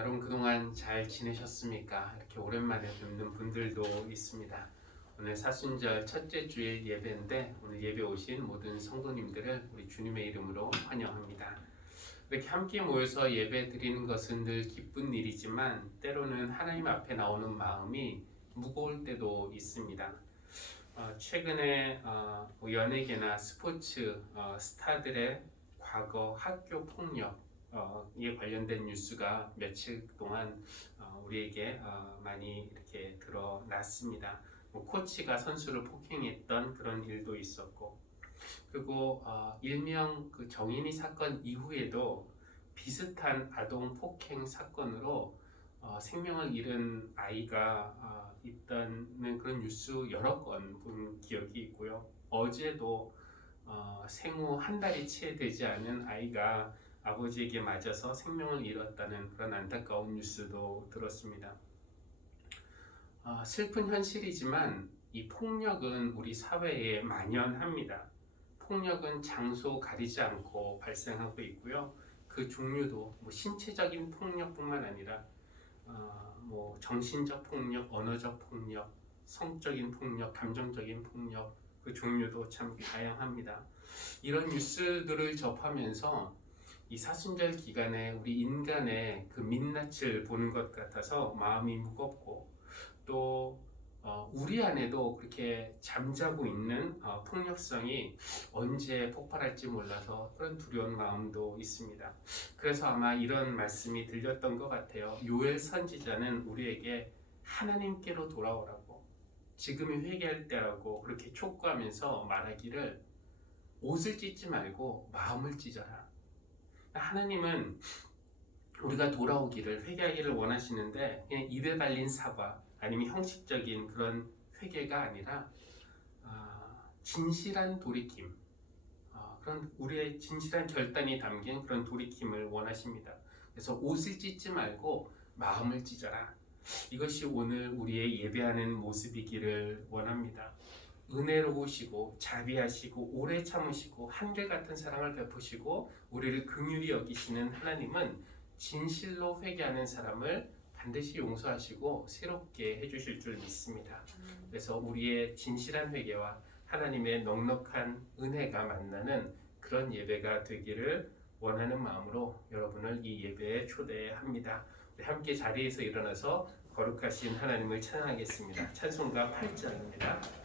여러분 그동안 잘 지내셨습니까? 이렇게 오랜만에 뵙는 분들도 있습니다. 오늘 사순절 첫째 주일 예배인데 오늘 예배 오신 모든 성도님들을 우리 주님의 이름으로 환영합니다. 이렇게 함께 모여서 예배 드리는 것은 늘 기쁜 일이지만 때로는 하나님 앞에 나오는 마음이 무거울 때도 있습니다. 최근에 연예계나 스포츠 스타들의 과거 학교 폭력에 관련된 뉴스가 며칠 동안 우리에게 많이 이렇게 드러났습니다. 코치가 선수를 폭행했던 그런 일도 있었고, 그리고 일명 그 정인이 사건 이후에도 비슷한 아동 폭행 사건으로 생명을 잃은 아이가 있다는 그런 뉴스 여러 건 본 기억이 있고요. 어제도 생후 한 달이 채 되지 않은 아이가 아버지에게 맞아서 생명을 잃었다는 그런 안타까운 뉴스도 들었습니다. 슬픈 현실이지만 이 폭력은 우리 사회에 만연합니다. 폭력은 장소 가리지 않고 발생하고 있고요. 그 종류도 신체적인 폭력뿐만 아니라 정신적 폭력, 언어적 폭력, 성적인 폭력, 감정적인 폭력, 그 종류도 참 다양합니다. 이런 뉴스들을 접하면서 이 사순절 기간에 우리 인간의 그 민낯을 보는 것 같아서 마음이 무겁고, 또 우리 안에도 그렇게 잠자고 있는 폭력성이 언제 폭발할지 몰라서 그런 두려운 마음도 있습니다. 그래서 아마 이런 말씀이 들렸던 것 같아요. 요엘 선지자는 우리에게 하나님께로 돌아오라고, 지금이 회개할 때라고 그렇게 촉구하면서 말하기를 옷을 찢지 말고 마음을 찢어라. 하나님은 우리가 돌아오기를, 회개하기를 원하시는데 그냥 입에 발린 사과 아니면 형식적인 그런 회개가 아니라 진실한 돌이킴, 그런 우리의 진실한 결단이 담긴 그런 돌이킴을 원하십니다. 그래서 옷을 찢지 말고 마음을 찢어라. 이것이 오늘 우리의 예배하는 모습이기를 원합니다. 은혜로우시고 자비하시고 오래 참으시고 한결같은 사랑을 베푸시고 우리를 긍휼히 여기시는 하나님은 진실로 회개하는 사람을 반드시 용서하시고 새롭게 해주실 줄 믿습니다. 그래서 우리의 진실한 회개와 하나님의 넉넉한 은혜가 만나는 그런 예배가 되기를 원하는 마음으로 여러분을 이 예배에 초대합니다. 함께 자리에서 일어나서 거룩하신 하나님을 찬양하겠습니다. 찬송가 8절입니다.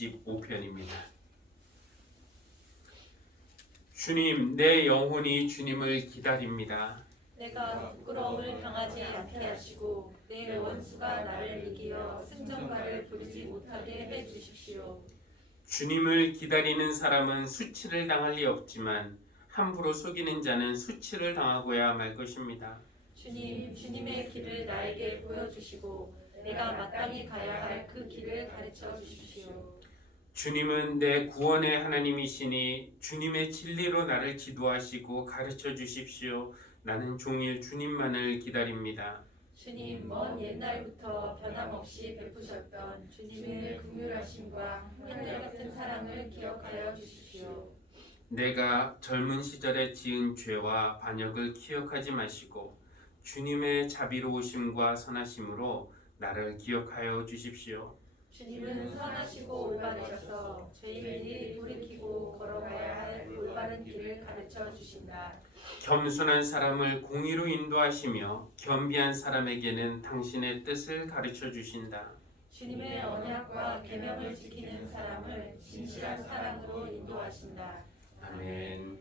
95편입니다. 주님, 내 영혼이 주님을 기다립니다. 내가 부끄러움을 당하지 않게 하시고 내 원수가 나를 이기어 승전가를 부리지 못하게 해주십시오. 주님을 기다리는 사람은 수치를 당할 리 없지만 함부로 속이는 자는 수치를 당하고야 말 것입니다. 주님, 주님의 길을 나에게 보여주시고 내가 마땅히 가야 할 그 길을 가르쳐 주십시오. 주님은 내 구원의 하나님이시니 주님의 진리로 나를 지도하시고 가르쳐 주십시오. 나는 종일 주님만을 기다립니다. 주님, 먼 옛날부터 변함없이 베푸셨던 주님의 긍휼하심과 하늘 같은 사랑을 기억하여 주십시오. 내가 젊은 시절에 지은 죄와 반역을 기억하지 마시고 주님의 자비로우심과 선하심으로 나를 기억하여 주십시오. 주님은 선하시고 올바르셔서 죄인들이 돌이키고 걸어가야 할 올바른 길을 가르쳐 주신다. 겸손한 사람을 공의로 인도하시며 겸비한 사람에게는 당신의 뜻을 가르쳐 주신다. 주님의 언약과 계명을 지키는 사람을 진실한 사랑으로 인도하신다. 아멘.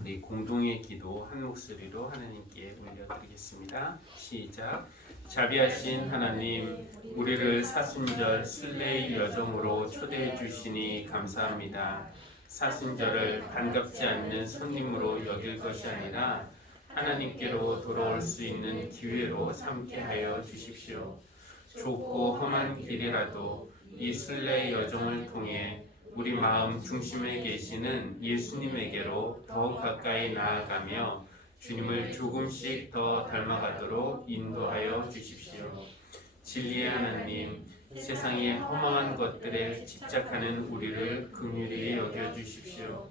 우리 공동의 기도 한 목소리로 하나님께 올려드리겠습니다. 시작. 자비하신 하나님, 우리를 사순절 순례의 여정으로 초대해 주시니 감사합니다. 사순절을 반갑지 않는 손님으로 여길 것이 아니라 하나님께로 돌아올 수 있는 기회로 삼게 하여 주십시오. 좁고 험한 길이라도 이 순례의 여정을 통해 우리 마음 중심에 계시는 예수님에게로 더 가까이 나아가며 주님을 조금씩 더 닮아가도록 인도하여 주십시오. 진리의 하나님, 세상의 허망한 것들에 집착하는 우리를 긍휼히 여겨 주십시오.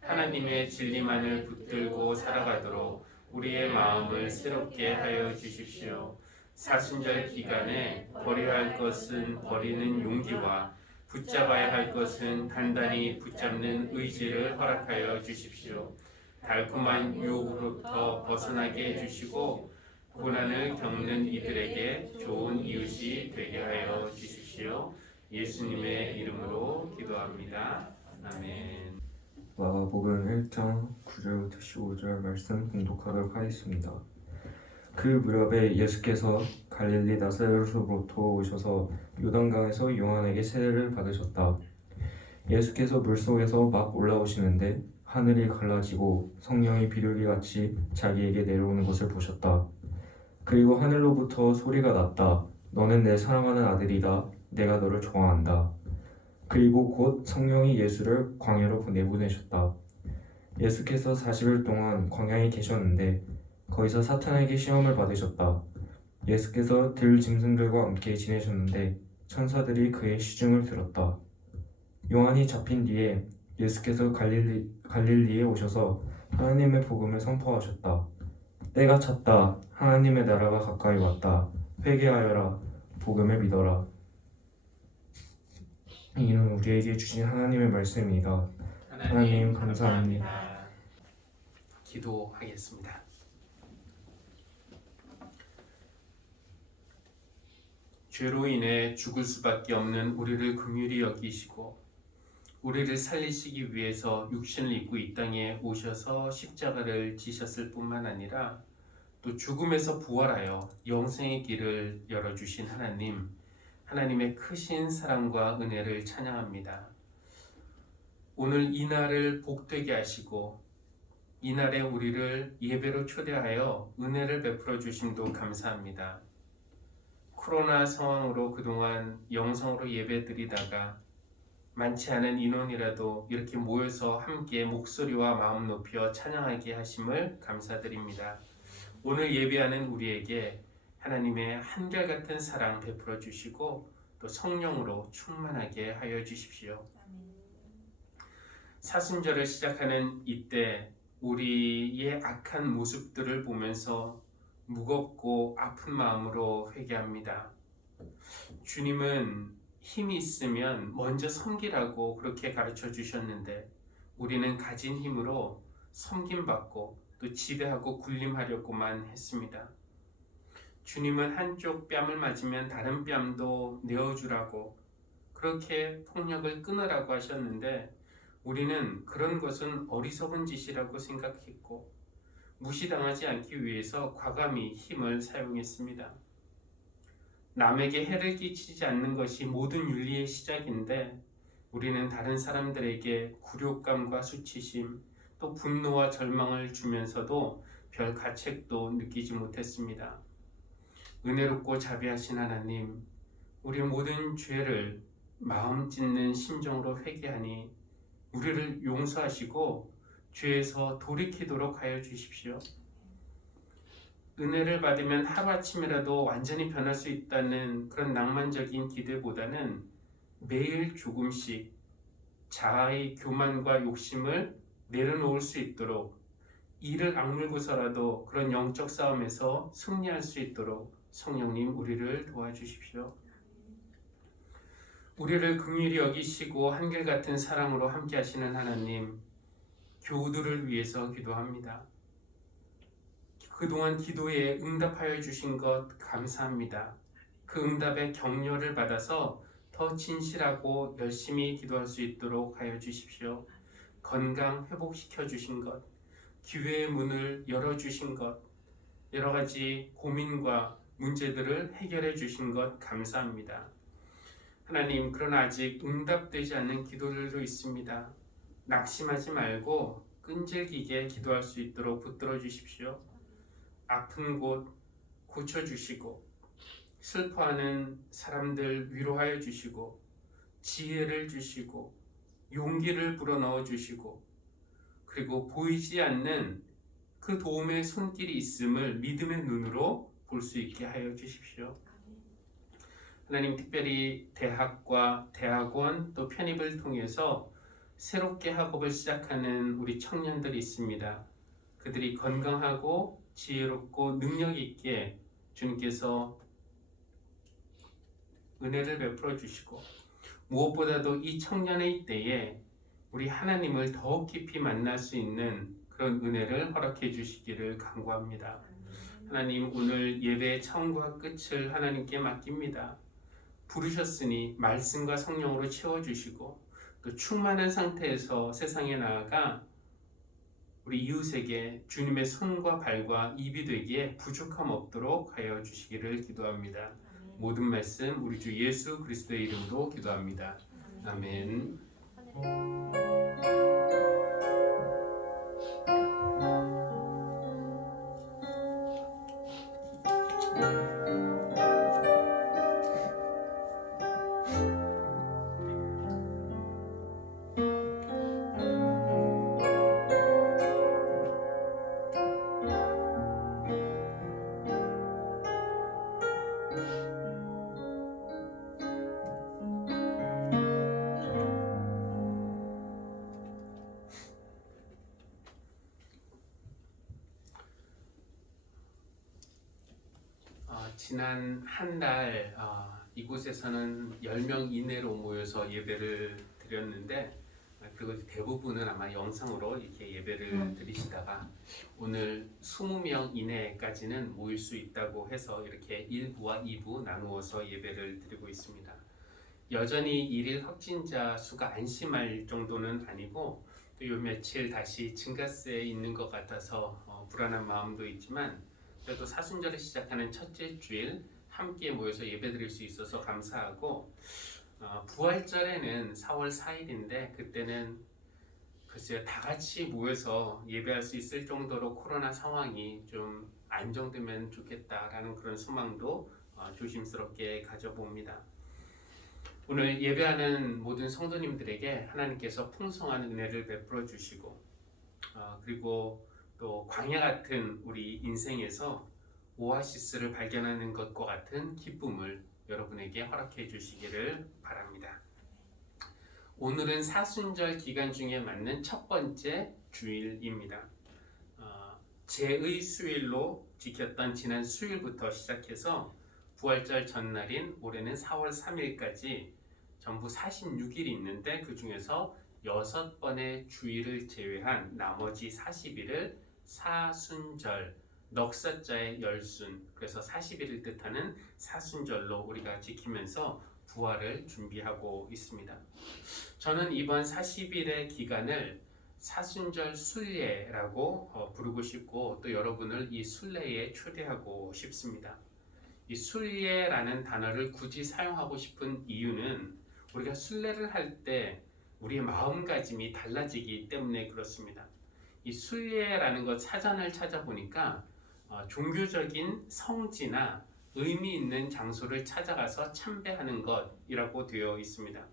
하나님의 진리만을 붙들고 살아가도록 우리의 마음을 새롭게 하여 주십시오. 사순절 기간에 버려야 할 것은 버리는 용기와 붙잡아야 할 것은 단단히 붙잡는 의지를 허락하여 주십시오. 달콤한 유혹으로부터 벗어나게 해주시고 고난을 겪는 이들에게 좋은 이웃이 되게 하여 주십시오. 예수님의 이름으로 기도합니다. 아멘. 마가복음 1장 9절부터 15절 말씀 봉독하도록 하겠습니다. 그 무렵에 예수께서 갈릴리 나사렛으로부터 오셔서 요단강에서 요한에게 세례를 받으셨다. 예수께서 물속에서 막 올라오시는데 하늘이 갈라지고 성령이 비둘기같이 자기에게 내려오는 것을 보셨다. 그리고 하늘로부터 소리가 났다. 너는 내 사랑하는 아들이다. 내가 너를 좋아한다. 그리고 곧 성령이 예수를 광야로 내보내셨다. 예수께서 40일 동안 광야에 계셨는데 거기서 사탄에게 시험을 받으셨다. 예수께서 들 짐승들과 함께 지내셨는데 천사들이 그의 시중을 들었다. 요한이 잡힌 뒤에 예수께서 갈릴리에 오셔서 하나님의 복음을 선포하셨다. 때가 찼다. 하나님의 나라가 가까이 왔다. 회개하여라. 복음을 믿어라. 이는 우리에게 주신 하나님의 말씀입니다. 하나님 감사합니다. 기도하겠습니다. 죄로 인해 죽을 수밖에 없는 우리를 긍휼히 여기시고 우리를 살리시기 위해서 육신을 입고 이 땅에 오셔서 십자가를 지셨을 뿐만 아니라 또 죽음에서 부활하여 영생의 길을 열어주신 하나님, 하나님의 크신 사랑과 은혜를 찬양합니다. 오늘 이 날을 복되게 하시고 이 날에 우리를 예배로 초대하여 은혜를 베풀어 주심도 감사합니다. 코로나 상황으로 그동안 영상으로 예배드리다가 많지 않은 인원이라도 이렇게 모여서 함께 목소리와 마음 높여 찬양하게 하심을 감사드립니다. 오늘 예배하는 우리에게 하나님의 한결같은 사랑 베풀어 주시고 또 성령으로 충만하게 하여 주십시오. 사순절을 시작하는 이때 우리의 악한 모습들을 보면서 무겁고 아픈 마음으로 회개합니다. 주님은 힘이 있으면 먼저 섬기라고 그렇게 가르쳐 주셨는데 우리는 가진 힘으로 섬김받고 또 지배하고 군림하려고만 했습니다. 주님은 한쪽 뺨을 맞으면 다른 뺨도 내어주라고 그렇게 폭력을 끊으라고 하셨는데 우리는 그런 것은 어리석은 짓이라고 생각했고 무시당하지 않기 위해서 과감히 힘을 사용했습니다. 남에게 해를 끼치지 않는 것이 모든 윤리의 시작인데 우리는 다른 사람들에게 굴욕감과 수치심 또 분노와 절망을 주면서도 별 가책도 느끼지 못했습니다. 은혜롭고 자비하신 하나님, 우리 모든 죄를 마음 찢는 심정으로 회개하니 우리를 용서하시고 죄에서 돌이키도록 하여 주십시오. 은혜를 받으면 하루아침이라도 완전히 변할 수 있다는 그런 낭만적인 기대보다는 매일 조금씩 자아의 교만과 욕심을 내려놓을 수 있도록 이를 악물고서라도 그런 영적 싸움에서 승리할 수 있도록 성령님 우리를 도와주십시오. 우리를 긍휼히 여기시고 한결같은 사랑으로 함께 하시는 하나님, 교우들을 위해서 기도합니다. 그동안 기도에 응답하여 주신 것 감사합니다. 그 응답의 격려를 받아서 더 진실하고 열심히 기도할 수 있도록 하여 주십시오. 건강 회복시켜 주신 것, 기회의 문을 열어주신 것, 여러 가지 고민과 문제들을 해결해 주신 것 감사합니다. 하나님, 그러나 아직 응답되지 않는 기도들도 있습니다. 낙심하지 말고 끈질기게 기도할 수 있도록 붙들어 주십시오. 아픈 곳 고쳐주시고 슬퍼하는 사람들 위로하여 주시고 지혜를 주시고 용기를 불어넣어 주시고 그리고 보이지 않는 그 도움의 손길이 있음을 믿음의 눈으로 볼 수 있게 하여 주십시오. 하나님, 특별히 대학과 대학원 또 편입을 통해서 새롭게 학업을 시작하는 우리 청년들이 있습니다. 그들이 건강하고 지혜롭고 능력 있게 주님께서 은혜를 베풀어 주시고 무엇보다도 이 청년의 때에 우리 하나님을 더욱 깊이 만날 수 있는 그런 은혜를 허락해 주시기를 간구합니다. 하나님, 오늘 예배의 처음과 끝을 하나님께 맡깁니다. 부르셨으니 말씀과 성령으로 채워주시고 또 충만한 상태에서 세상에 나아가 우리 이웃에게 주님의 손과 발과 입이 되기에 부족함 없도록 하여 주시기를 기도합니다. 모든 말씀 우리 주 예수 그리스도의 이름으로 기도합니다. 아멘. 지난 한 달 이곳에서는 10명 이내로 모여서 예배를 드렸는데 그리고 대부분은 아마 영상으로 이렇게 예배를 드리시다가 오늘 20명 이내까지는 모일 수 있다고 해서 이렇게 1부와 2부 나누어서 예배를 드리고 있습니다. 여전히 일일 확진자 수가 안심할 정도는 아니고 또 요 며칠 다시 증가세에 있는 것 같아서 불안한 마음도 있지만 그래도 사순절을 시작하는 첫째 주일 함께 모여서 예배드릴 수 있어서 감사하고 부활절에는 4월 4일인데 그때는 글쎄요 다 같이 모여서 예배할 수 있을 정도로 코로나 상황이 좀 안정되면 좋겠다라는 그런 소망도 조심스럽게 가져봅니다. 오늘 예배하는 모든 성도님들에게 하나님께서 풍성한 은혜를 베풀어 주시고 그리고 또 광야 같은 우리 인생에서 오아시스를 발견하는 것과 같은 기쁨을 여러분에게 허락해 주시기를 바랍니다. 오늘은 사순절 기간 중에 맞는 첫 번째 주일입니다. 제의 수일로 지켰던 지난 수일부터 시작해서 부활절 전날인 올해는 4월 3일까지 전부 46일이 있는데 그 중에서 6번의 주일을 제외한 나머지 40일을 사순절, 넉사자의 열순, 그래서 40일을 뜻하는 사순절로 우리가 지키면서 부활을 준비하고 있습니다. 저는 이번 40일의 기간을 사순절 순례라고 부르고 싶고 또 여러분을 이 순례에 초대하고 싶습니다. 이 순례라는 단어를 굳이 사용하고 싶은 이유는 우리가 순례를 할 때 우리의 마음가짐이 달라지기 때문에 그렇습니다. 이 순례라는 것 사전을 찾아보니까 종교적인 성지나 의미 있는 장소를 찾아가서 참배하는 것이라고 되어 있습니다.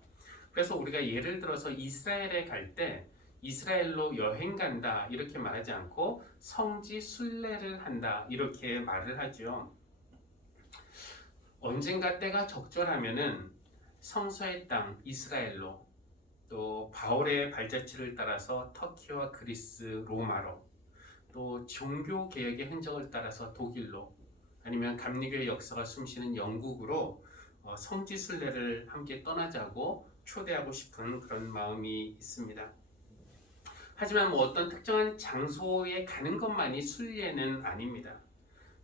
그래서 우리가 예를 들어서 이스라엘에 갈 때 이스라엘로 여행 간다 이렇게 말하지 않고 성지 순례를 한다 이렇게 말을 하죠. 언젠가 때가 적절하면은 성서의 땅 이스라엘로 또 바울의 발자취를 따라서 터키와 그리스 로마로 또 종교 개혁의 흔적을 따라서 독일로 아니면 감리교의 역사가 숨쉬는 영국으로 성지 순례를 함께 떠나자고 초대하고 싶은 그런 마음이 있습니다. 하지만 어떤 특정한 장소에 가는 것만이 순례는 아닙니다.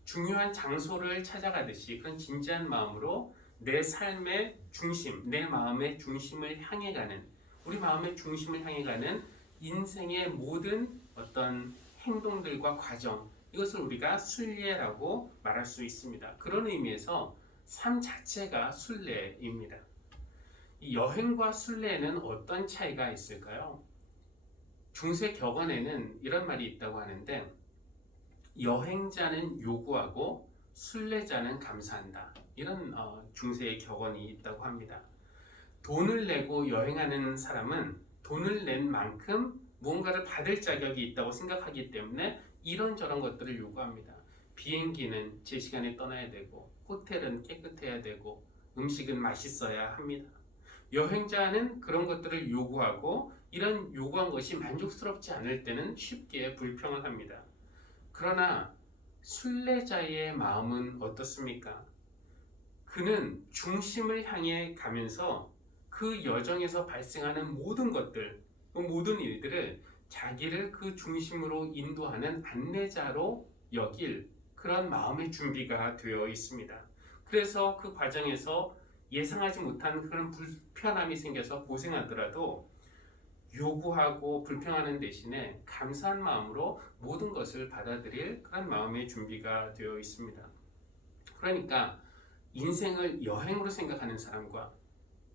중요한 장소를 찾아가듯이 그런 진지한 마음으로 내 삶의 중심, 내 마음의 중심을 향해 가는 우리 마음의 중심을 향해 가는 인생의 모든 어떤 행동들과 과정 이것을 우리가 순례라고 말할 수 있습니다. 그런 의미에서 삶 자체가 순례입니다. 이 여행과 순례에는 어떤 차이가 있을까요? 중세 격언에는 이런 말이 있다고 하는데 여행자는 요구하고 순례자는 감사한다. 이런 중세의 격언이 있다고 합니다. 돈을 내고 여행하는 사람은 돈을 낸 만큼 무언가를 받을 자격이 있다고 생각하기 때문에 이런저런 것들을 요구합니다. 비행기는 제 시간에 떠나야 되고 호텔은 깨끗해야 되고 음식은 맛있어야 합니다. 여행자는 그런 것들을 요구하고 이런 요구한 것이 만족스럽지 않을 때는 쉽게 불평을 합니다. 그러나 순례자의 마음은 어떻습니까? 그는 중심을 향해 가면서 그 여정에서 발생하는 모든 것들, 모든 일들을 자기를 그 중심으로 인도하는 안내자로 여길 그런 마음의 준비가 되어 있습니다. 그래서 그 과정에서 예상하지 못한 그런 불편함이 생겨서 고생하더라도 요구하고 불평하는 대신에 감사한 마음으로 모든 것을 받아들일 그런 마음의 준비가 되어 있습니다. 그러니까 인생을 여행으로 생각하는 사람과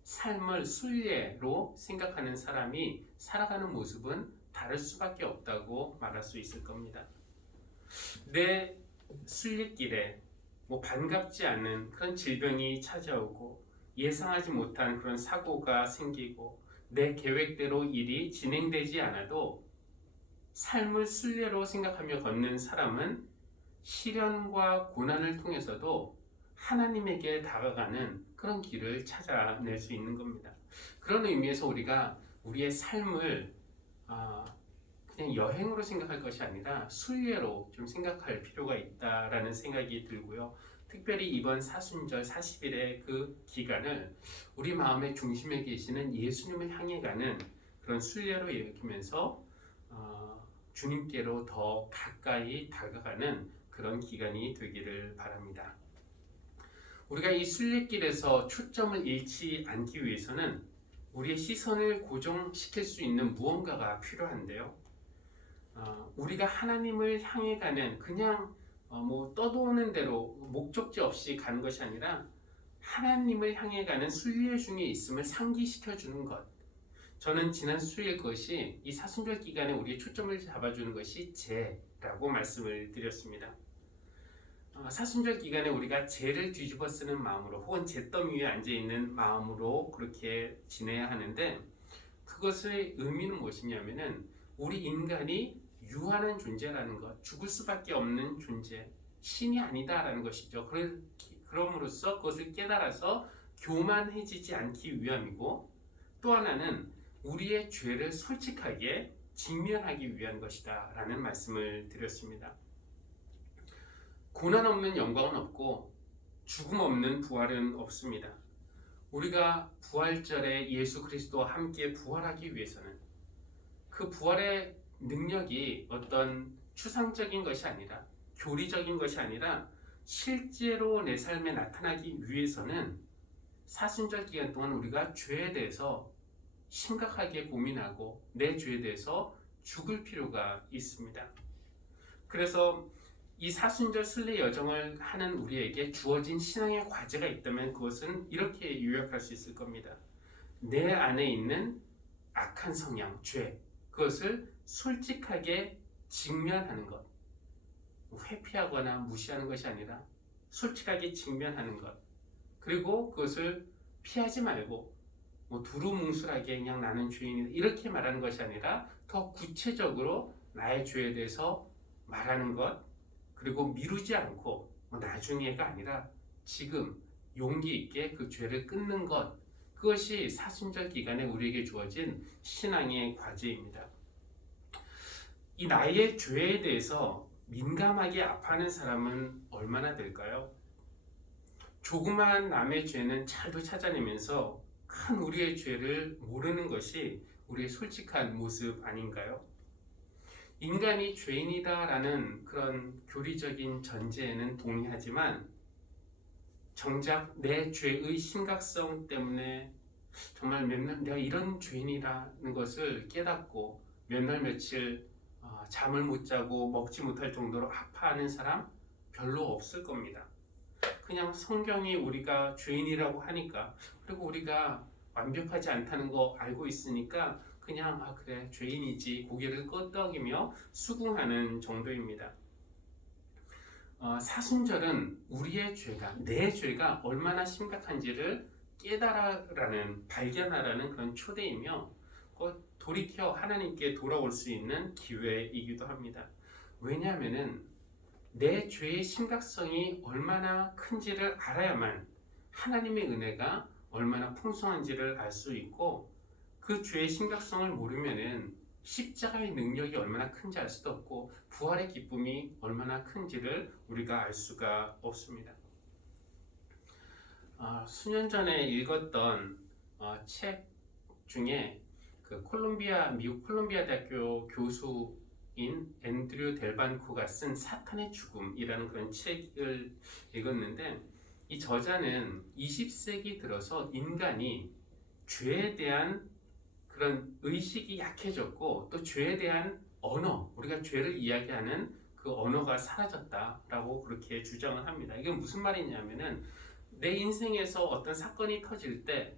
삶을 순례로 생각하는 사람이 살아가는 모습은 다를 수밖에 없다고 말할 수 있을 겁니다. 내 순례길에 반갑지 않은 그런 질병이 찾아오고 예상하지 못한 그런 사고가 생기고 내 계획대로 일이 진행되지 않아도 삶을 순례로 생각하며 걷는 사람은 시련과 고난을 통해서도 하나님에게 다가가는 그런 길을 찾아낼 수 있는 겁니다. 그런 의미에서 우리가 우리의 삶을 그냥 여행으로 생각할 것이 아니라 순례로 좀 생각할 필요가 있다라는 생각이 들고요. 특별히 이번 사순절 40일의 그 기간을 우리 마음의 중심에 계시는 예수님을 향해 가는 그런 순례로 여기면서 주님께로 더 가까이 다가가는 그런 기간이 되기를 바랍니다. 우리가 이 순례길에서 초점을 잃지 않기 위해서는 우리의 시선을 고정시킬 수 있는 무언가가 필요한데요. 우리가 하나님을 향해 가는 그냥 떠도는 대로 목적지 없이 가는 것이 아니라 하나님을 향해 가는 순례 중에 있음을 상기시켜 주는 것. 저는 지난 수요일 것이 이 사순절 기간에 우리의 초점을 잡아주는 것이 제라고 말씀을 드렸습니다. 사순절 기간에 우리가 죄를 뒤집어 쓰는 마음으로 혹은 잿더미 위에 앉아 있는 마음으로 그렇게 지내야 하는데 그것의 의미는 무엇이냐면은 우리 인간이 유한한 존재라는 것, 죽을 수밖에 없는 존재, 신이 아니다라는 것이죠. 그럼으로써 그것을 깨달아서 교만해지지 않기 위함이고 또 하나는 우리의 죄를 솔직하게 직면하기 위한 것이다 라는 말씀을 드렸습니다. 고난 없는 영광은 없고 죽음 없는 부활은 없습니다. 우리가 부활절에 예수 그리스도와 함께 부활하기 위해서는 그 부활의 능력이 어떤 추상적인 것이 아니라 교리적인 것이 아니라 실제로 내 삶에 나타나기 위해서는 사순절 기간 동안 우리가 죄에 대해서 심각하게 고민하고 내 죄에 대해서 죽을 필요가 있습니다. 그래서 이 사순절 순례 여정을 하는 우리에게 주어진 신앙의 과제가 있다면 그것은 이렇게 요약할 수 있을 겁니다. 내 안에 있는 악한 성향, 죄, 그것을 솔직하게 직면하는 것. 회피하거나 무시하는 것이 아니라 솔직하게 직면하는 것. 그리고 그것을 피하지 말고 두루뭉술하게 그냥 나는 죄인이다 이렇게 말하는 것이 아니라 더 구체적으로 나의 죄에 대해서 말하는 것. 그리고 미루지 않고 나중에가 아니라 지금 용기 있게 그 죄를 끊는 것. 그것이 사순절 기간에 우리에게 주어진 신앙의 과제입니다. 이 나의 죄에 대해서 민감하게 아파하는 사람은 얼마나 될까요? 조그마한 남의 죄는 잘도 찾아내면서 큰 우리의 죄를 모르는 것이 우리의 솔직한 모습 아닌가요? 인간이 죄인이다라는 그런 교리적인 전제에는 동의하지만 정작 내 죄의 심각성 때문에 정말 내가 이런 죄인이라는 것을 깨닫고 몇 날 며칠 잠을 못 자고 먹지 못할 정도로 아파하는 사람 별로 없을 겁니다. 그냥 성경이 우리가 죄인이라고 하니까 그리고 우리가 완벽하지 않다는 거 알고 있으니까 그냥 그래 죄인이지 고개를 끄덕이며 수긍하는 정도입니다. 사순절은 우리의 죄가 내 죄가 얼마나 심각한지를 깨달아라는 발견하라는 그런 초대이며 돌이켜 하나님께 돌아올 수 있는 기회이기도 합니다. 왜냐하면은 내 죄의 심각성이 얼마나 큰지를 알아야만 하나님의 은혜가 얼마나 풍성한지를 알 수 있고 그 죄의 심각성을 모르면은 십자가의 능력이 얼마나 큰지 알 수도 없고 부활의 기쁨이 얼마나 큰지를 우리가 알 수가 없습니다. 수년 전에 읽었던 책 중에 미국 콜롬비아 대학교 교수인 앤드류 델반코가 쓴 사탄의 죽음이라는 그런 책을 읽었는데 이 저자는 20세기 들어서 인간이 죄에 대한 그런 의식이 약해졌고 또 죄에 대한 언어, 우리가 죄를 이야기하는 그 언어가 사라졌다라고 그렇게 주장을 합니다. 이게 무슨 말이냐면은 내 인생에서 어떤 사건이 터질 때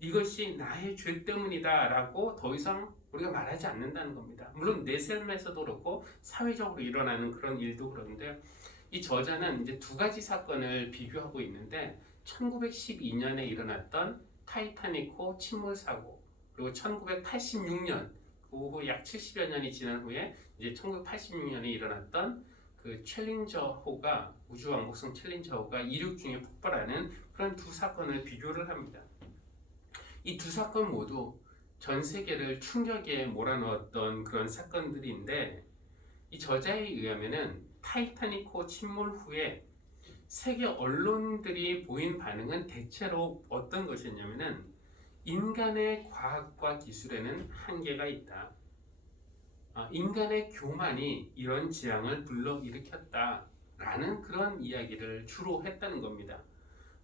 이것이 나의 죄 때문이다 라고 더 이상 우리가 말하지 않는다는 겁니다. 물론 내 삶에서도 그렇고 사회적으로 일어나는 그런 일도 그런데 이 저자는 이제 두 가지 사건을 비교하고 있는데 1912년에 일어났던 타이타닉호 침몰 사고 그리고 1986년 그 후 약 70여 년이 지난 후에 이제 1986년에 일어났던 그 챌린저호가 우주왕복선 챌린저호가 이륙 중에 폭발하는 그런 두 사건을 비교를 합니다. 이 두 사건 모두 전 세계를 충격에 몰아넣었던 그런 사건들인데 이 저자에 의하면은 타이타닉호 침몰 후에 세계 언론들이 보인 반응은 대체로 어떤 것이었냐면은 인간의 과학과 기술에는 한계가 있다. 인간의 교만이 이런 재앙을 불러일으켰다라는 그런 이야기를 주로 했다는 겁니다.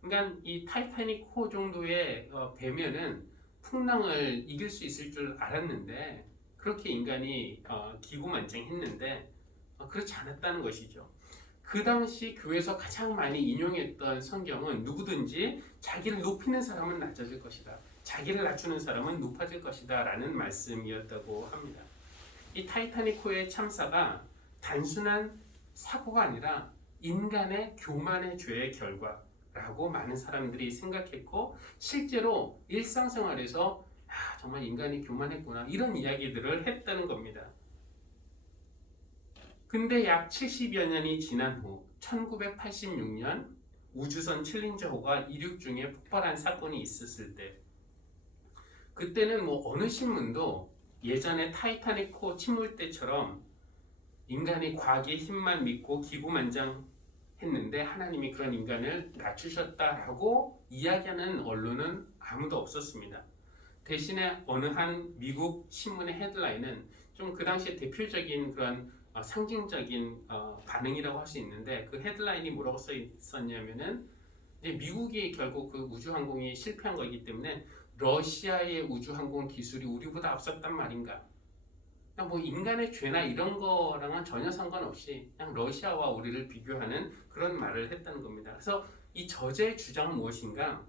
그러니까 이 타이타닉호 정도의 배면은 풍랑을 이길 수 있을 줄 알았는데 그렇게 인간이 기고만장했는데 그렇지 않았다는 것이죠. 그 당시 교회에서 가장 많이 인용했던 성경은 누구든지 자기를 높이는 사람은 낮아질 것이다. 자기를 낮추는 사람은 높아질 것이다 라는 말씀이었다고 합니다. 이 타이타닉호의 참사가 단순한 사고가 아니라 인간의 교만의 죄의 결과라고 많은 사람들이 생각했고 실제로 일상생활에서 정말 인간이 교만했구나 이런 이야기들을 했다는 겁니다. 근데 약 70여 년이 지난 후 1986년 우주선 챌린저호가 이륙 중에 폭발한 사건이 있었을 때 그때는 뭐 어느 신문도 예전에 타이타닉호 침몰 때처럼 인간이 과학의 힘만 믿고 기고만장했는데 하나님이 그런 인간을 낮추셨다라고 이야기하는 언론은 아무도 없었습니다. 대신에 어느 한 미국 신문의 헤드라인은 좀 그 당시에 대표적인 그런 상징적인 반응이라고 할 수 있는데 그 헤드라인이 뭐라고 써 있었냐면은 이제 미국이 결국 그 우주항공이 실패한 거기 때문에 러시아의 우주항공 기술이 우리보다 앞섰단 말인가? 그냥 뭐 인간의 죄나 이런 거랑은 전혀 상관없이 그냥 러시아와 우리를 비교하는 그런 말을 했다는 겁니다. 그래서 이 저자의 주장은 무엇인가?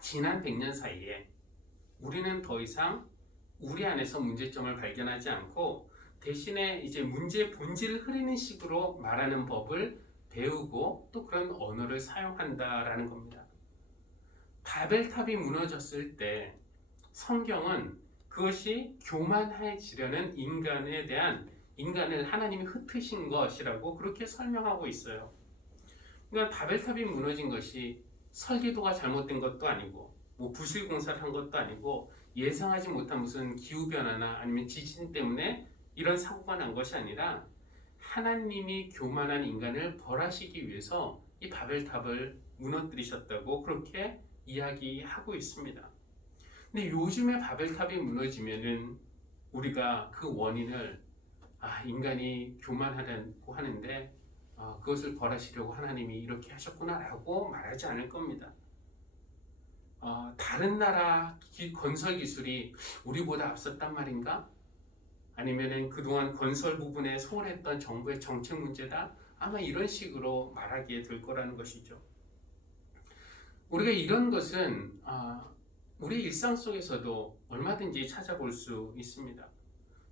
지난 100년 사이에 우리는 더 이상 우리 안에서 문제점을 발견하지 않고 대신에 이제 문제의 본질을 흐리는 식으로 말하는 법을 배우고 또 그런 언어를 사용한다라는 겁니다. 바벨탑이 무너졌을 때 성경은 그것이 교만해지려는 인간에 대한 인간을 하나님이 흩으신 것이라고 그렇게 설명하고 있어요. 그러니까 바벨탑이 무너진 것이 설계도가 잘못된 것도 아니고 뭐 부실 공사를 한 것도 아니고 예상하지 못한 무슨 기후변화나 아니면 지진 때문에 이런 사고가 난 것이 아니라 하나님이 교만한 인간을 벌하시기 위해서 이 바벨탑을 무너뜨리셨다고 그렇게 이야기하고 있습니다. 근데 요즘에 바벨탑이 무너지면은 우리가 그 원인을 인간이 교만하려고 하는데 그것을 벌하시려고 하나님이 이렇게 하셨구나라고 말하지 않을 겁니다. 다른 나라 건설 기술이 우리보다 앞섰단 말인가? 아니면은 그동안 건설 부분에 소홀했던 정부의 정책 문제다? 아마 이런 식으로 말하게 될 거라는 것이죠. 우리가 이런 것은 우리 일상 속에서도 얼마든지 찾아볼 수 있습니다.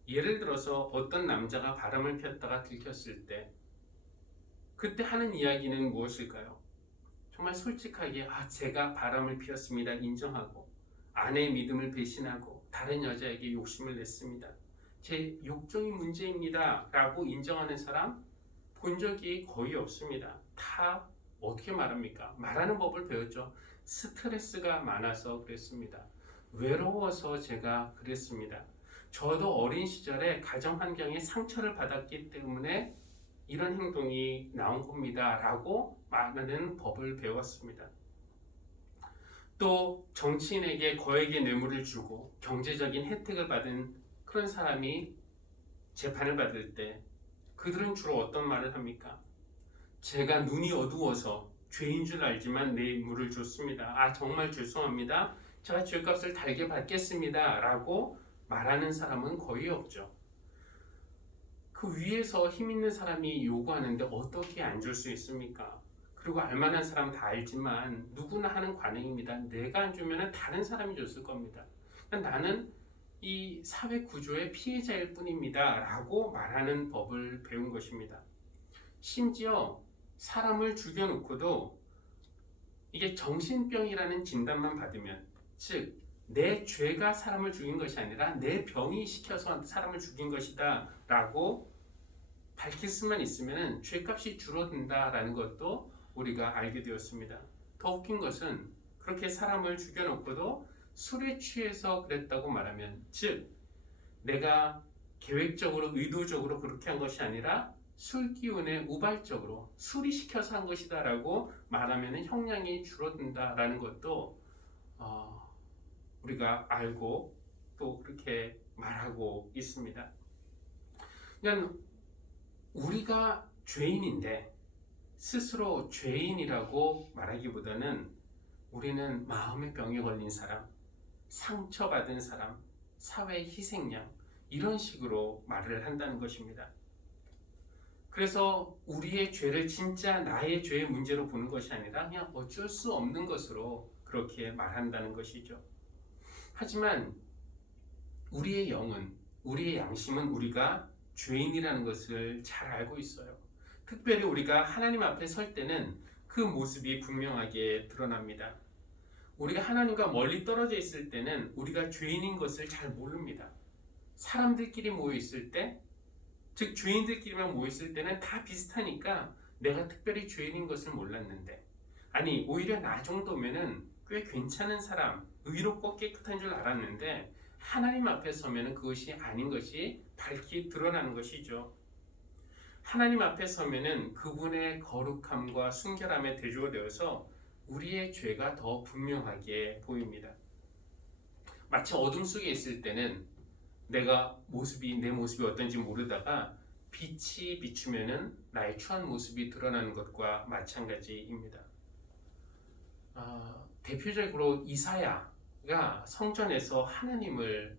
예를 들어서 어떤 남자가 바람을 피웠다가 들켰을 때 그때 하는 이야기는 무엇일까요? 정말 솔직하게 제가 바람을 피웠습니다 인정하고 아내의 믿음을 배신하고 다른 여자에게 욕심을 냈습니다. 제 욕정이 문제입니다 라고 인정하는 사람 본 적이 거의 없습니다. 다 어떻게 말합니까? 말하는 법을 배웠죠. 스트레스가 많아서 그랬습니다. 외로워서 제가 그랬습니다. 저도 어린 시절에 가정 환경에 상처를 받았기 때문에 이런 행동이 나온 겁니다 라고 말하는 법을 배웠습니다. 또 정치인에게 거액의 뇌물을 주고 경제적인 혜택을 받은 그런 사람이 재판을 받을 때 그들은 주로 어떤 말을 합니까? 제가 눈이 어두워서 죄인 줄 알지만 뇌물을 줬습니다. 정말 죄송합니다. 제가 죄값을 달게 받겠습니다 라고 말하는 사람은 거의 없죠. 그 위에서 힘 있는 사람이 요구하는데 어떻게 안 줄 수 있습니까? 그리고 알만한 사람 다 알지만 누구나 하는 관행입니다. 내가 안 주면 다른 사람이 줬을 겁니다. 나는 이 사회 구조의 피해자일 뿐입니다 라고 말하는 법을 배운 것입니다. 심지어 사람을 죽여놓고도 이게 정신병이라는 진단만 받으면 즉 내 죄가 사람을 죽인 것이 아니라 내 병이 시켜서 사람을 죽인 것이다 라고 밝힐 수만 있으면 죄값이 줄어든다라는 것도 우리가 알게 되었습니다. 더 웃긴 것은 그렇게 사람을 죽여놓고도 술에 취해서 그랬다고 말하면 즉 내가 계획적으로 의도적으로 그렇게 한 것이 아니라 술 기운에 우발적으로 술이 시켜서 한 것이다 라고 말하면 형량이 줄어든다라는 것도 우리가 알고 또 그렇게 말하고 있습니다. 그냥 우리가 죄인인데 스스로 죄인이라고 말하기보다는 우리는 마음의 병에 걸린 사람, 상처받은 사람, 사회의 희생양 이런 식으로 말을 한다는 것입니다. 그래서 우리의 죄를 진짜 나의 죄의 문제로 보는 것이 아니라 그냥 어쩔 수 없는 것으로 그렇게 말한다는 것이죠. 하지만 우리의 영은, 우리의 양심은 우리가 죄인이라는 것을 잘 알고 있어요. 특별히 우리가 하나님 앞에 설 때는 그 모습이 분명하게 드러납니다. 우리가 하나님과 멀리 떨어져 있을 때는 우리가 죄인인 것을 잘 모릅니다. 사람들끼리 모여 있을 때, 즉 죄인들끼리만 모여 있을 때는 다 비슷하니까 내가 특별히 죄인인 것을 몰랐는데, 아니 오히려 나 정도면은 꽤 괜찮은 사람, 의롭고 깨끗한 줄 알았는데 하나님 앞에 서면은 그것이 아닌 것이 밝히 드러나는 것이죠. 하나님 앞에 서면은 그분의 거룩함과 순결함에 대조가 되어서 우리의 죄가 더 분명하게 보입니다. 마치 어둠 속에 있을 때는 내 모습이 어떤지 모르다가 빛이 비추면은 나의 추한 모습이 드러나는 것과 마찬가지입니다. 대표적으로 이사야가 성전에서 하나님을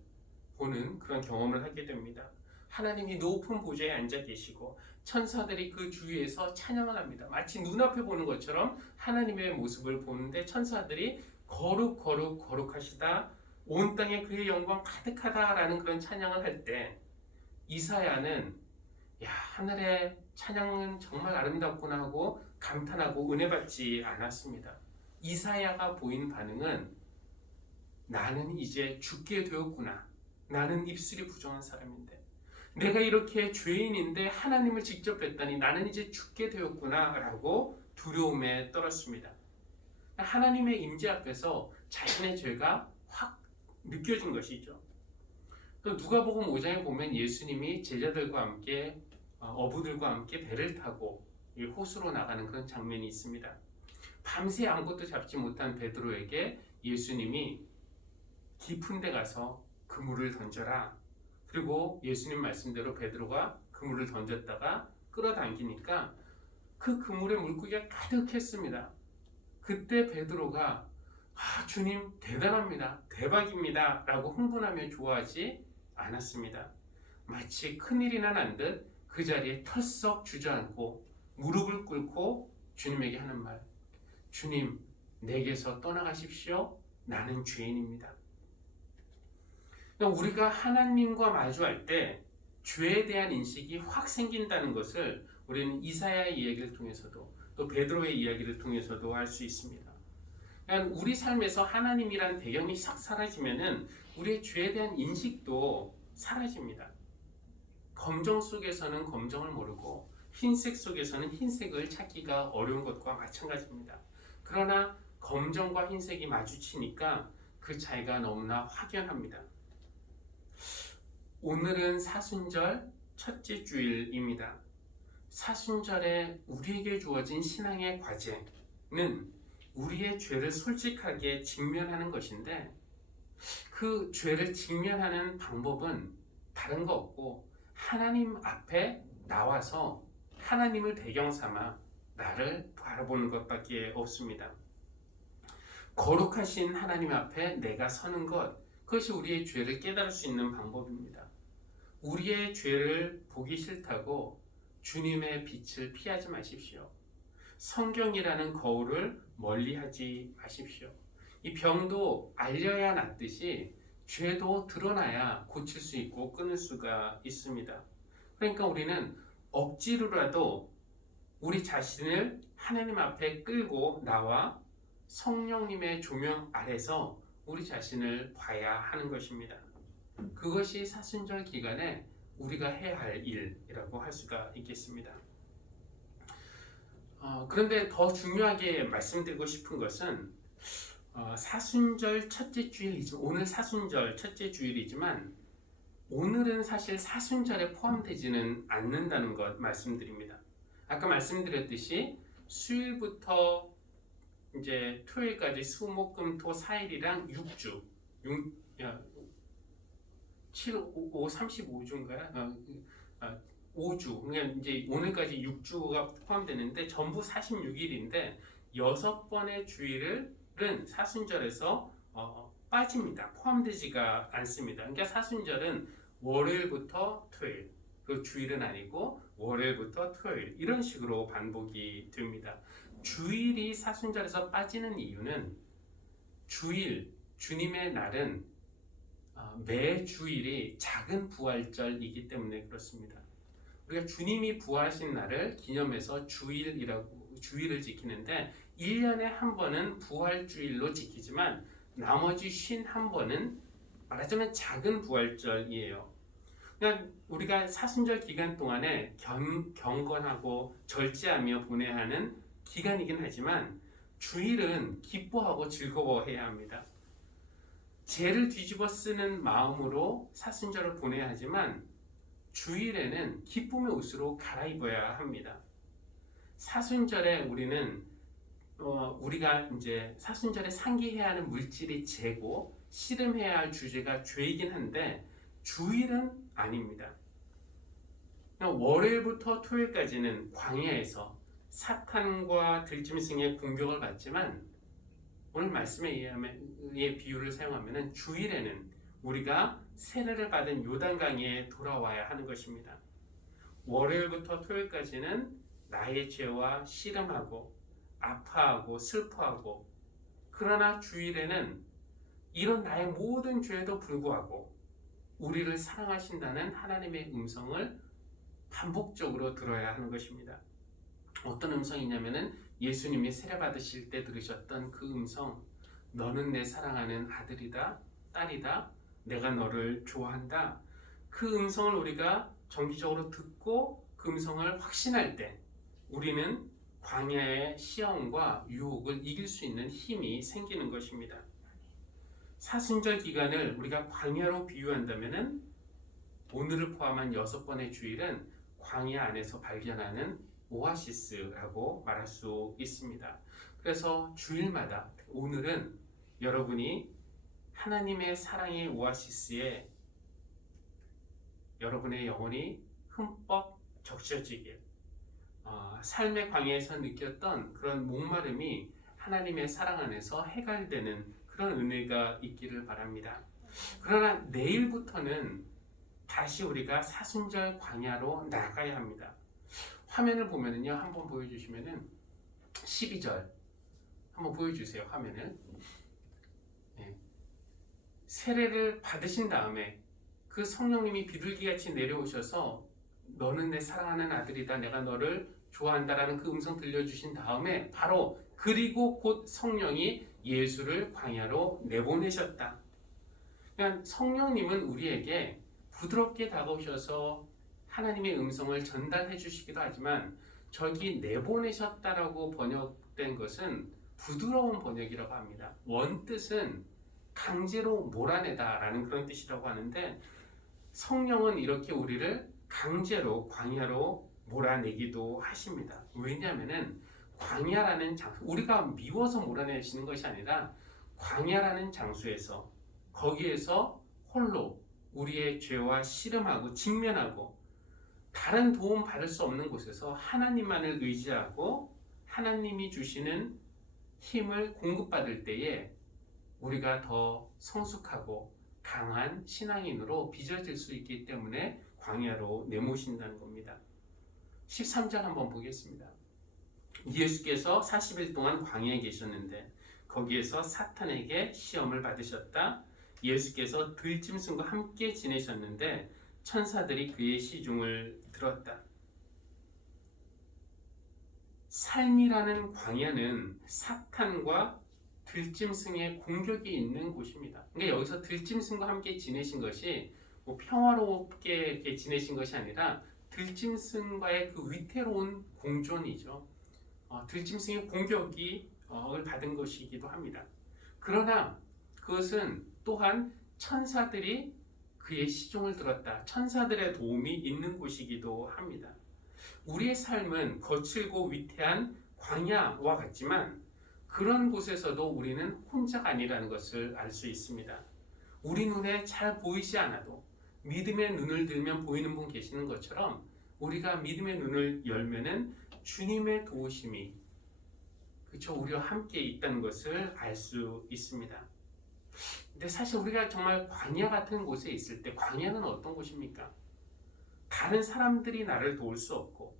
보는 그런 경험을 하게 됩니다. 하나님이 높은 보좌에 앉아 계시고 천사들이 그 주위에서 찬양을 합니다. 마치 눈앞에 보는 것처럼 하나님의 모습을 보는데 천사들이 거룩하시다, 온 땅에 그의 영광 가득하다라는 그런 찬양을 할 때 이사야는 하늘의 찬양은 정말 아름답구나 하고 감탄하고 은혜 받지 않았습니다. 이사야가 보인 반응은 나는 이제 죽게 되었구나. 나는 입술이 부정한 사람인데 내가 이렇게 죄인인데 하나님을 직접 뵀다니 나는 이제 죽게 되었구나 라고 두려움에 떨었습니다. 하나님의 임재 앞에서 자신의 죄가 확 느껴진 것이죠. 또 누가복음 5장에 보면 예수님이 제자들과 함께 어부들과 함께 배를 타고 호수로 나가는 그런 장면이 있습니다. 밤새 아무것도 잡지 못한 베드로에게 예수님이 깊은 데 가서 그물을 던져라. 그리고 예수님 말씀대로 베드로가 그물을 던졌다가 끌어당기니까 그 그물에 물고기가 가득했습니다. 그때 베드로가 주님 대단합니다. 대박입니다. 라고 흥분하며 좋아하지 않았습니다. 마치 큰일이나 난 듯 그 자리에 털썩 주저앉고 무릎을 꿇고 주님에게 하는 말, 주님 내게서 떠나가십시오. 나는 죄인입니다. 우리가 하나님과 마주할 때 죄에 대한 인식이 확 생긴다는 것을 우리는 이사야의 이야기를 통해서도 또 베드로의 이야기를 통해서도 알 수 있습니다. 그러니까 우리 삶에서 하나님이란 배경이 싹 사라지면은 우리의 죄에 대한 인식도 사라집니다. 검정 속에서는 검정을 모르고 흰색 속에서는 흰색을 찾기가 어려운 것과 마찬가지입니다. 그러나 검정과 흰색이 마주치니까 그 차이가 너무나 확연합니다. 오늘은 사순절 첫째 주일입니다. 사순절에 우리에게 주어진 신앙의 과제는 우리의 죄를 솔직하게 직면하는 것인데 그 죄를 직면하는 방법은 다른 거 없고 하나님 앞에 나와서 하나님을 배경 삼아 나를 바라보는 것밖에 없습니다. 거룩하신 하나님 앞에 내가 서는 것, 그것이 우리의 죄를 깨달을 수 있는 방법입니다. 우리의 죄를 보기 싫다고 주님의 빛을 피하지 마십시오. 성경이라는 거울을 멀리하지 마십시오. 이 병도 알려야 낫듯이 죄도 드러나야 고칠 수 있고 끊을 수가 있습니다. 그러니까 우리는 억지로라도 우리 자신을 하나님 앞에 끌고 나와 성령님의 조명 아래서 우리 자신을 봐야 하는 것입니다. 그것이 사순절 기간에 우리가 해야 할 일이라고 할 수가 있겠습니다. 그런데 더 중요하게 말씀드리고 싶은 것은 사순절 첫째 주일이지만 오늘 사순절 첫째 주일이지만 오늘은 사실 사순절에 포함되지는 않는다는 것 말씀드립니다. 아까 말씀드렸듯이 수요일부터 이제 토요일까지 수목금토 4일이랑 6주 7, 5, 35주인가요? 5주 그러니까 이제 오늘까지 6주가 포함되는데 전부 46일인데 6번의 주일은 사순절에서 빠집니다. 포함되지가 않습니다. 그러니까 사순절은 월요일부터 토요일, 그 주일은 아니고 월요일부터 토요일 이런 식으로 반복이 됩니다. 주일이 사순절에서 빠지는 이유는 주일, 주님의 날은 매 주일이 작은 부활절이기 때문에 그렇습니다. 우리가 주님이 부활하신 날을 기념해서 주일을 지키는데 1년에 한 번은 부활주일로 지키지만 나머지 51번은 말하자면 작은 부활절이에요. 그러니까 우리가 사순절 기간 동안에 경건하고 절제하며 보내야 하는 기간이긴 하지만 주일은 기뻐하고 즐거워해야 합니다. 죄를 뒤집어 쓰는 마음으로 사순절을 보내야 하지만 주일에는 기쁨의 옷으로 갈아입어야 합니다. 사순절에 우리가 이제 사순절에 상기해야 하는 물질이 죄고 씨름해야 할 주제가 죄이긴 한데 주일은 아닙니다. 월요일부터 토요일까지는 광야에서 사탄과 들짐승의 공격을 받지만 오늘 말씀에 의해 비유를 사용하면 주일에는 우리가 세례를 받은 요단강에 돌아와야 하는 것입니다. 월요일부터 토요일까지는 나의 죄와 씨름하고 아파하고 슬퍼하고, 그러나 주일에는 이런 나의 모든 죄에도 불구하고 우리를 사랑하신다는 하나님의 음성을 반복적으로 들어야 하는 것입니다. 어떤 음성이냐면은 예수님이 세례 받으실 때 들으셨던 그 음성, 너는 내 사랑하는 아들이다, 딸이다, 내가 너를 좋아한다. 그 음성을 우리가 정기적으로 듣고 그 음성을 확신할 때 우리는 광야의 시험과 유혹을 이길 수 있는 힘이 생기는 것입니다. 사순절 기간을 우리가 광야로 비유한다면은 오늘을 포함한 6번의 주일은 광야 안에서 발견하는 오아시스라고 말할 수 있습니다. 그래서 주일마다 오늘은 여러분이 하나님의 사랑의 오아시스에 여러분의 영혼이 흠뻑 적셔지길, 삶의 광야에서 느꼈던 그런 목마름이 하나님의 사랑 안에서 해갈되는 그런 은혜가 있기를 바랍니다. 그러나 내일부터는 다시 우리가 사순절 광야로 나가야 합니다. 화면을 보면은요, 한번 보여주시면은 12절 한번 보여주세요. 화면을. 네. 세례를 받으신 다음에 그 성령님이 비둘기같이 내려오셔서 너는 내 사랑하는 아들이다, 내가 너를 좋아한다라는 그 음성 들려주신 다음에 바로 그리고 곧 성령이 예수를 광야로 내보내셨다. 그러니까 성령님은 우리에게 부드럽게 다가오셔서 하나님의 음성을 전달해 주시기도 하지만 저기 내보내셨다라고 번역된 것은 부드러운 번역이라고 합니다. 원뜻은 강제로 몰아내다라는 그런 뜻이라고 하는데 성령은 이렇게 우리를 강제로 광야로 몰아내기도 하십니다. 왜냐하면은 광야라는 장소, 우리가 미워서 몰아내시는 것이 아니라 광야라는 장소에서 거기에서 홀로 우리의 죄와 씨름하고 직면하고 다른 도움 받을 수 없는 곳에서 하나님만을 의지하고 하나님이 주시는 힘을 공급받을 때에 우리가 더 성숙하고 강한 신앙인으로 빚어질 수 있기 때문에 광야로 내모신다는 겁니다. 13절 한번 보겠습니다. 예수께서 40일 동안 광야에 계셨는데 거기에서 사탄에게 시험을 받으셨다. 예수께서 들짐승과 함께 지내셨는데 천사들이 그의 시중을 들었다. 삶이라는 광야는 사탄과 들짐승의 공격이 있는 곳입니다. 그러니까 여기서 들짐승과 함께 지내신 것이 평화롭게 이렇게 지내신 것이 아니라 들짐승과의 그 위태로운 공존이죠. 들짐승의 공격을 받은 것이기도 합니다. 그러나 그것은 또한 천사들이 그의 시종을 들었다. 천사들의 도움이 있는 곳이기도 합니다. 우리의 삶은 거칠고 위태한 광야와 같지만 그런 곳에서도 우리는 혼자가 아니라는 것을 알 수 있습니다. 우리 눈에 잘 보이지 않아도 믿음의 눈을 들면 보이는 분 계시는 것처럼 우리가 믿음의 눈을 열면은 주님의 도우심이 우리와 함께 있다는 것을 알 수 있습니다. 근데 사실 우리가 정말 광야 같은 곳에 있을 때 광야는 어떤 곳입니까? 다른 사람들이 나를 도울 수 없고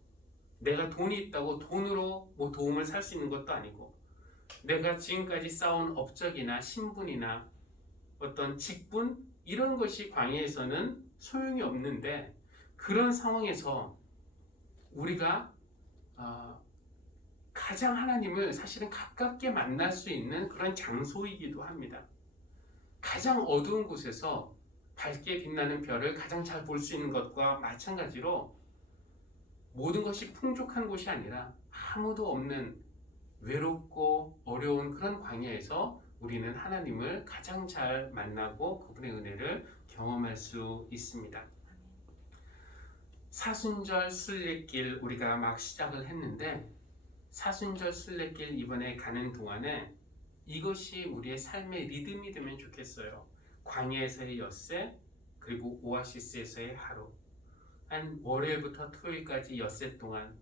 내가 돈이 있다고 돈으로 도움을 살 수 있는 것도 아니고 내가 지금까지 쌓아온 업적이나 신분이나 어떤 직분 이런 것이 광야에서는 소용이 없는데 그런 상황에서 우리가 가장 하나님을 사실은 가깝게 만날 수 있는 그런 장소이기도 합니다. 가장 어두운 곳에서 밝게 빛나는 별을 가장 잘 볼 수 있는 것과 마찬가지로 모든 것이 풍족한 곳이 아니라 아무도 없는 외롭고 어려운 그런 광야에서 우리는 하나님을 가장 잘 만나고 그분의 은혜를 경험할 수 있습니다. 사순절 순례길 우리가 막 시작을 했는데, 사순절 순례길 이번에 가는 동안에 이것이 우리의 삶의 리듬이 되면 좋겠어요. 광야에서의 엿새, 그리고 오아시스에서의 하루. 한 월요일부터 토요일까지 엿새 동안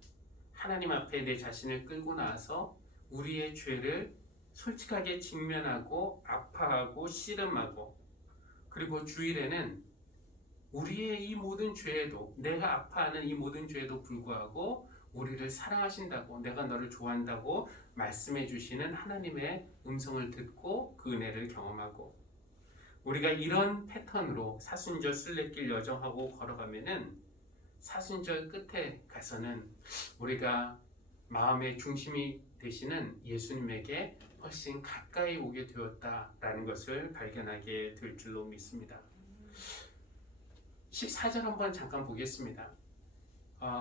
하나님 앞에 내 자신을 끌고 나와서 우리의 죄를 솔직하게 직면하고 아파하고 씨름하고, 그리고 주일에는 우리의 이 모든 죄에도, 내가 아파하는 이 모든 죄에도 불구하고 우리를 사랑하신다고, 내가 너를 좋아한다고 말씀해 주시는 하나님의 음성을 듣고 그 은혜를 경험하고, 우리가 이런 패턴으로 사순절 순례길 여정하고 걸어가면은 사순절 끝에 가서는 우리가 마음의 중심이 되시는 예수님에게 훨씬 가까이 오게 되었다라는 것을 발견하게 될 줄로 믿습니다. 14절 한번 잠깐 보겠습니다.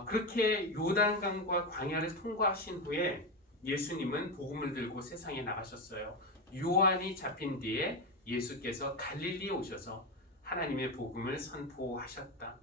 그렇게 요단강과 광야를 통과하신 후에 예수님은 복음을 들고 세상에 나가셨어요. 요한이 잡힌 뒤에 예수께서 갈릴리에 오셔서 하나님의 복음을 선포하셨다.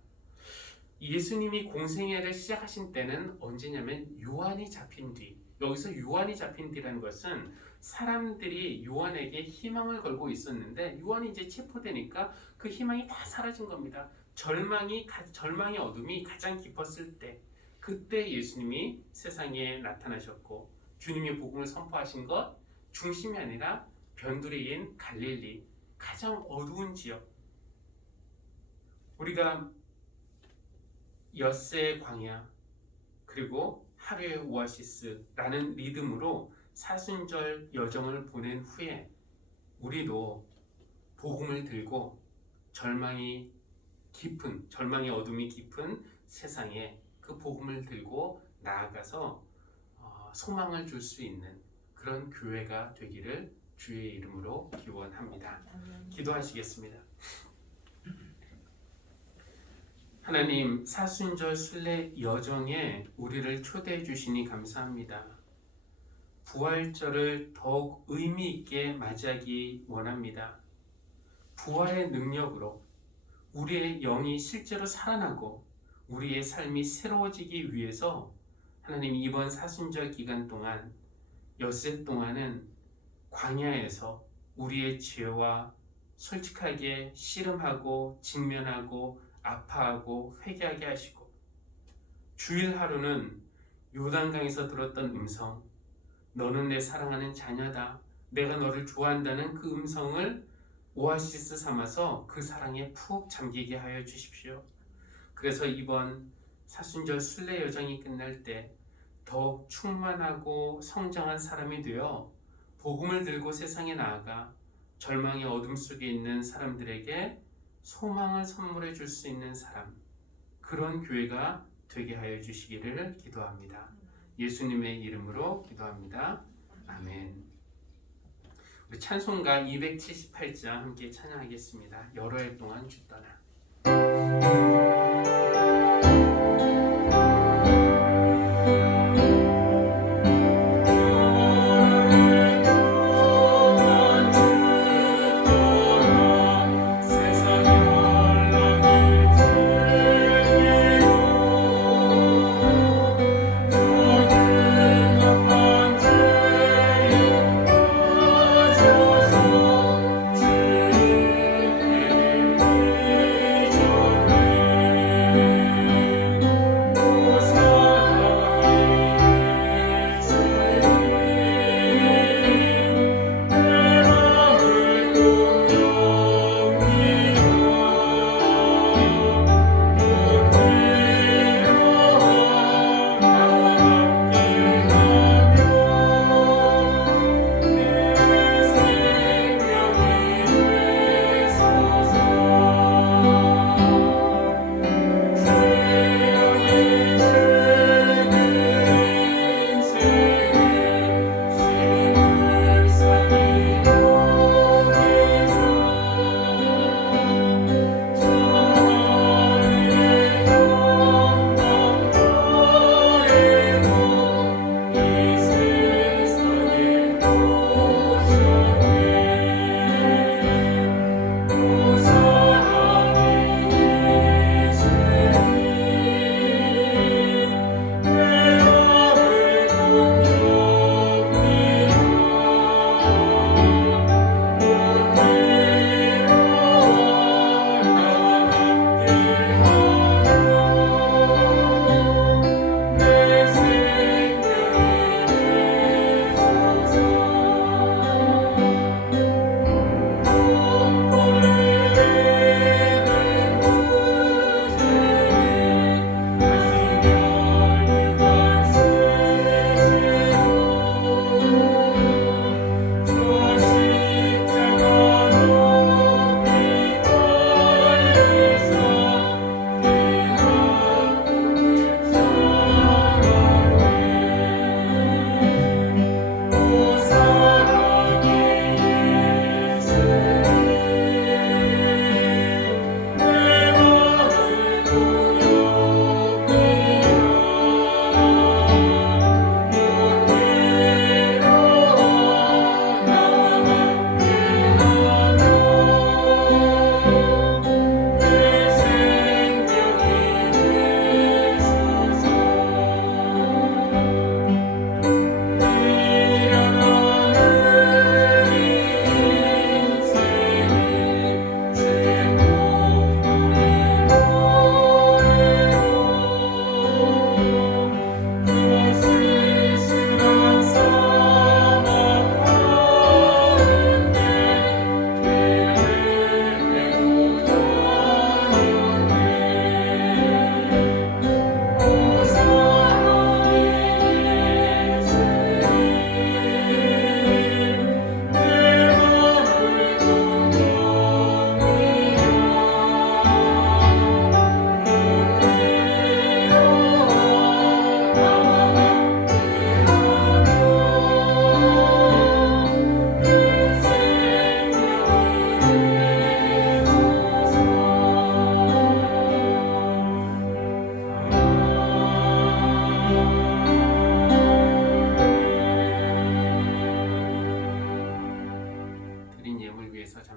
예수님이 공생애를 시작하신 때는 언제냐면 요한이 잡힌 뒤. 여기서 요한이 잡힌 뒤라는 것은 사람들이 요한에게 희망을 걸고 있었는데 요한이 이제 체포되니까 그 희망이 다 사라진 겁니다. 절망의 어둠이 가장 깊었을 때, 그때 예수님이 세상에 나타나셨고, 주님의 복음을 선포하신 것 중심이 아니라 변두리인 갈릴리, 가장 어두운 지역. 우리가 엿새의 광야 그리고 하루의 오아시스라는 리듬으로 사순절 여정을 보낸 후에 우리도 복음을 들고 절망의 어둠이 깊은 세상에 그 복음을 들고 나아가서 소망을 줄 수 있는 그런 교회가 되기를 주의 이름으로 기원합니다. 기도하시겠습니다. 하나님, 사순절 순례 여정에 우리를 초대해 주시니 감사합니다. 부활절을 더욱 의미 있게 맞이하기 원합니다. 부활의 능력으로 우리의 영이 실제로 살아나고 우리의 삶이 새로워지기 위해서 하나님, 이번 사순절 기간 동안 엿새 동안은 광야에서 우리의 죄와 솔직하게 씨름하고 직면하고 아파하고 회개하게 하시고, 주일 하루는 요단강에서 들었던 음성, 너는 내 사랑하는 자녀다, 내가 너를 좋아한다는 그 음성을 오아시스 삼아서 그 사랑에 푹 잠기게 하여 주십시오. 그래서 이번 사순절 순례 여정이 끝날 때 더욱 충만하고 성장한 사람이 되어 복음을 들고 세상에 나아가 절망의 어둠 속에 있는 사람들에게 소망을 선물해 줄 수 있는 사람, 그런 교회가 되게 하여 주시기를 기도합니다. 예수님의 이름으로 기도합니다. 아멘. 우리 찬송가 278장 함께 찬양하겠습니다. 여러 해 동안 주 떠나.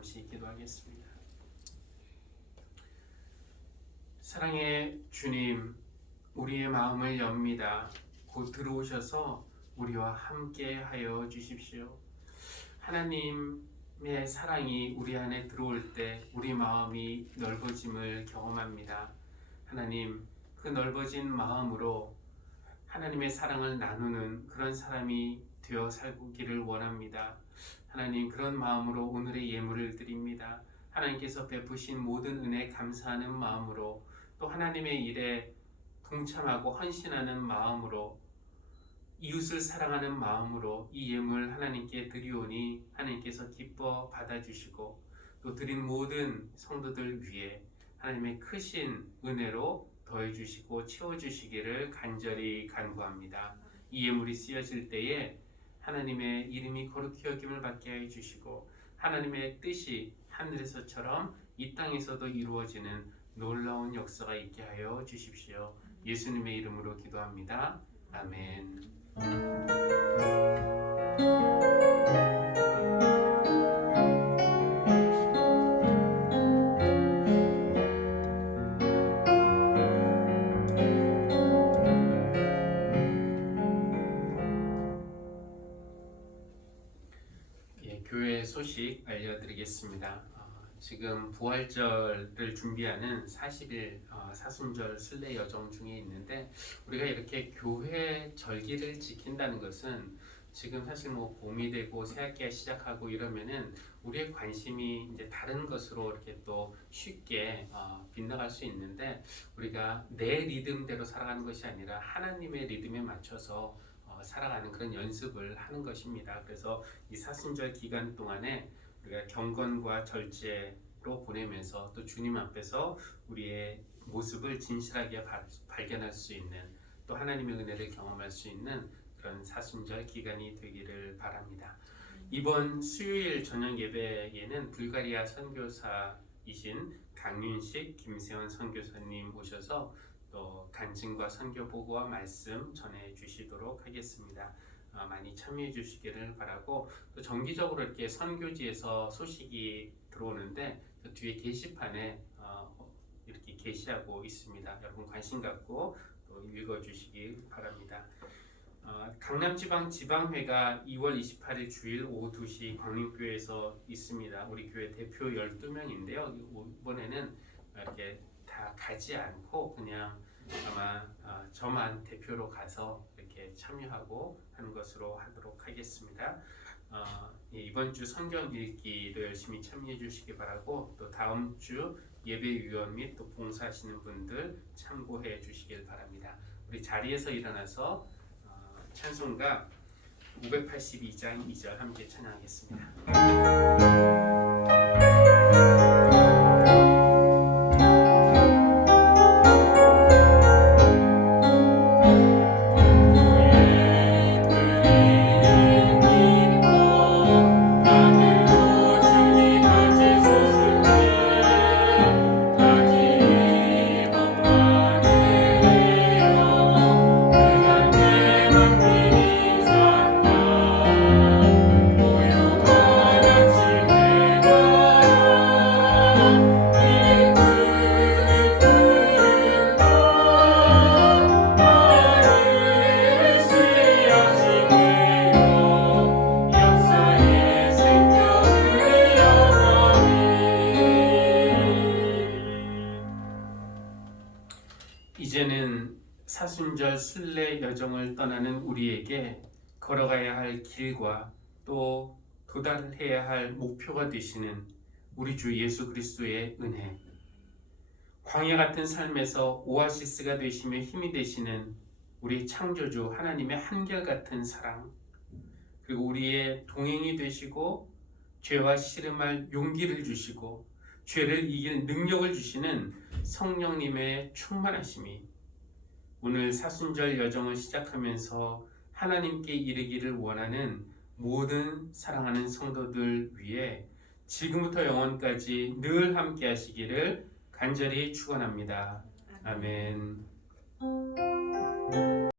잠시 기도하겠습니다. 사랑의 주님, 우리의 마음을 엽니다. 곧 들어오셔서 우리와 함께 하여 주십시오. 하나님의 사랑이 우리 안에 들어올 때 우리 마음이 넓어짐을 경험합니다. 하나님, 그 넓어진 마음으로 하나님의 사랑을 나누는 그런 사람이 되어 살기를 원합니다. 하나님, 그런 마음으로 오늘의 예물을 드립니다. 하나님께서 베푸신 모든 은혜 감사하는 마음으로, 또 하나님의 일에 동참하고 헌신하는 마음으로, 이웃을 사랑하는 마음으로 이 예물 하나님께 드리오니 하나님께서 기뻐 받아주시고, 또 드린 모든 성도들 위해 하나님의 크신 은혜로 더해주시고 채워주시기를 간절히 간구합니다. 이 예물이 쓰여질 때에 하나님의 이름이 거룩히 여김을 받게 하여 주시고, 하나님의 뜻이 하늘에서처럼 이 땅에서도 이루어지는 놀라운 역사가 있게 하여 주십시오. 예수님의 이름으로 기도합니다. 아멘. 교회 소식 알려드리겠습니다. 지금 부활절을 준비하는 40일 사순절 순례 여정 중에 있는데, 우리가 이렇게 교회 절기를 지킨다는 것은 지금 사실 봄이 되고 새학기가 시작하고 이러면은 우리의 관심이 이제 다른 것으로 이렇게 또 쉽게 빗나갈 수 있는데, 우리가 내 리듬대로 살아가는 것이 아니라 하나님의 리듬에 맞춰서 살아가는 그런 연습을 하는 것입니다. 그래서 이 사순절 기간 동안에 우리가 경건과 절제로 보내면서 또 주님 앞에서 우리의 모습을 진실하게 발견할 수 있는, 또 하나님의 은혜를 경험할 수 있는 그런 사순절 기간이 되기를 바랍니다. 이번 수요일 저녁 예배에는 불가리아 선교사이신 강윤식, 김세원 선교사님 오셔서 또 간증과 선교 보고와 말씀 전해 주시도록 하겠습니다. 많이 참여해 주시기를 바라고, 또 정기적으로 이렇게 선교지에서 소식이 들어오는데 그 뒤에 게시판에 이렇게 게시하고 있습니다. 여러분 관심 갖고 또 읽어 주시기 바랍니다. 강남지방회가 2월 28일 주일 오후 2시 광림교회에서 있습니다. 우리 교회 대표 12명인데요. 이번에는 이렇게 다 가지 않고 그냥 아마 저만 대표로 가서 이렇게 참여하고 하는 것으로 하도록 하겠습니다. 이번 주 성경 읽기를 열심히 참여해 주시기 바라고, 또 다음 주 예배위원 및 또 봉사하시는 분들 참고해 주시길 바랍니다. 우리 자리에서 일어나서 찬송가 582장 2절 함께 찬양하겠습니다. 이제는 사순절 순례 여정을 떠나는 우리에게 걸어가야 할 길과 또 도달해야 할 목표가 되시는 우리 주 예수 그리스도의 은혜, 광야 같은 삶에서 오아시스가 되시며 힘이 되시는 우리 창조주 하나님의 한결같은 사랑, 그리고 우리의 동행이 되시고 죄와 씨름할 용기를 주시고 죄를 이길 능력을 주시는 성령님의 충만하심이 오늘 사순절 여정을 시작하면서 하나님께 이르기를 원하는 모든 사랑하는 성도들 위해 지금부터 영원까지 늘 함께 하시기를 간절히 축원합니다. 아멘.